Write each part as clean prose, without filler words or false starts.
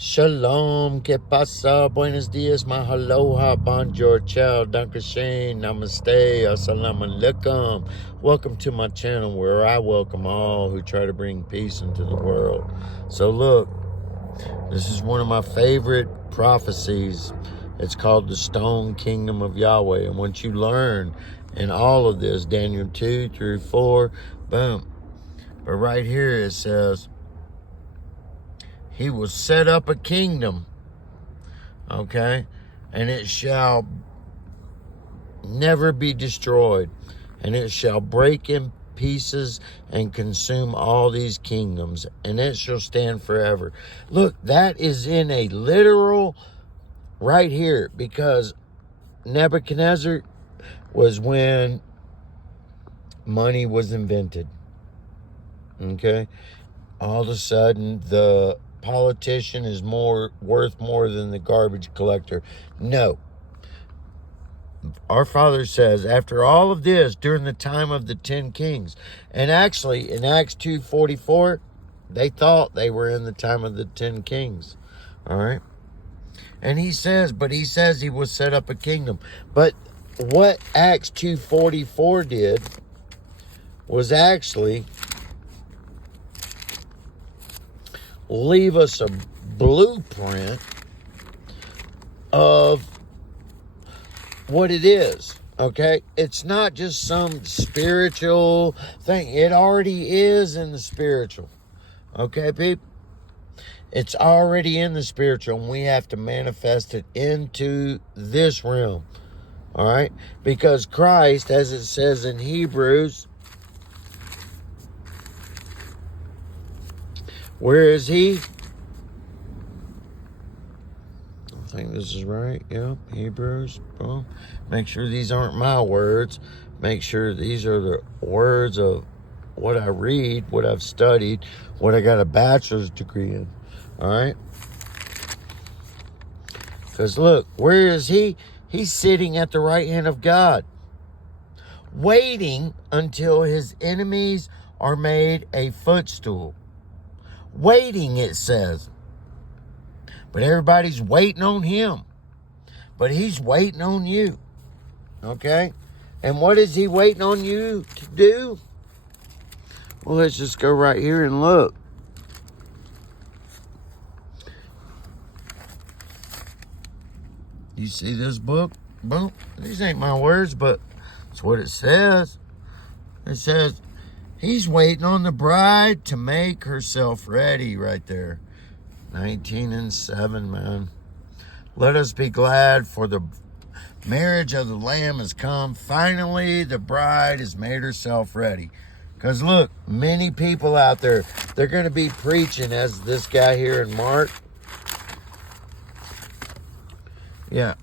Shalom, que pasa, buenos dias, mahaloha, bonjour, ciao, dankeschön, namaste, assalamu alaikum. Welcome to my channel where I welcome all who try to bring peace into the world. So look, this is one of my favorite prophecies. It's called the Stone Kingdom of Yahweh. And once you learn in all of this, Daniel 2 through 4, boom. But right here it says, he will set up a kingdom, okay, and it shall never be destroyed, and it shall break in pieces and consume all these kingdoms, and it shall stand forever. Look, that is in a literal right here, because Nebuchadnezzar was when money was invented, okay? All of a sudden, the politician is worth more than the garbage collector. No. Our Father says, after all of this, during the time of the 10 kings, and actually in Acts 2:44, they thought they were in the time of the 10 kings. All right. And he says he will set up a kingdom. But what Acts 2:44 did was actually leave us a blueprint of what it is, okay? It's not just some spiritual thing. It already is in the spiritual, okay, people? It's already in the spiritual, and we have to manifest it into this realm, all right? Because Christ, as it says in Hebrews, where is he? I think this is right. Yep, Hebrews. Well, make sure these aren't my words. Make sure these are the words of what I read, what I've studied, what I got a bachelor's degree in. All right? Because look, where is he? He's sitting at the right hand of God, waiting until his enemies are made a footstool. Waiting, it says. But everybody's waiting on him. But he's waiting on you. Okay? And what is he waiting on you to do? Well, let's just go right here and look. You see this book? Boom. These ain't my words, but it's what it says. It says, he's waiting on the bride to make herself ready right there. 19:7, man. Let us be glad, for the marriage of the Lamb has come. Finally, the bride has made herself ready. Because look, many people out there, they're going to be preaching as this guy here in Mark. Yeah.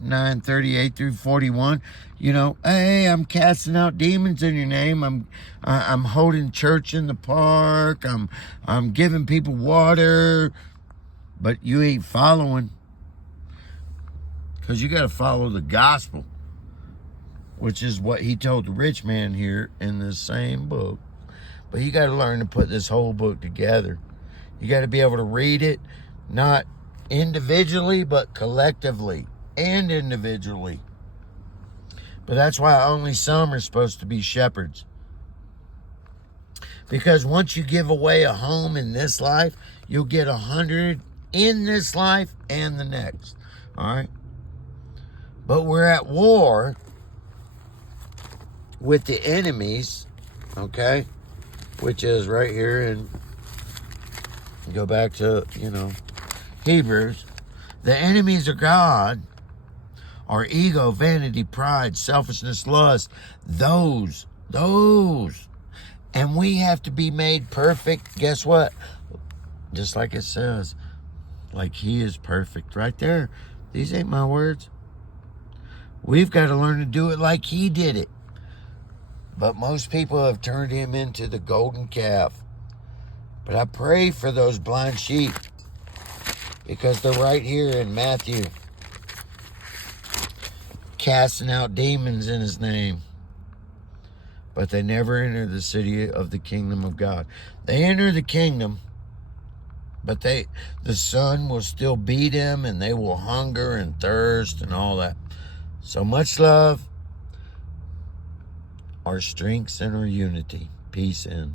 9:38 through 41. You know, hey, I'm casting out demons in your name. I'm holding church in the park. I'm giving people water, but you ain't following, because you got to follow the gospel, which is what he told the rich man here in this same book. But you got to learn to put this whole book together. You got to be able to read it, not individually, but collectively and individually. But that's why only some are supposed to be shepherds. Because once you give away a home in this life, you'll get 100 in this life and the next. All right? But we're at war with the enemies, okay? Which is right here, and go back to, Hebrews. The enemies of God are ego, vanity, pride, selfishness, lust. Those. And we have to be made perfect. Guess what? Just like it says, like he is perfect. Right there. These ain't my words. We've got to learn to do it like he did it. But most people have turned him into the golden calf. But I pray for those blind sheep, because they're right here in Matthew, casting out demons in his name. But they never enter the city of the kingdom of God. They enter the kingdom but the sun will still beat them, and they will hunger and thirst and all that. So much love, our strengths and our unity. Peace in.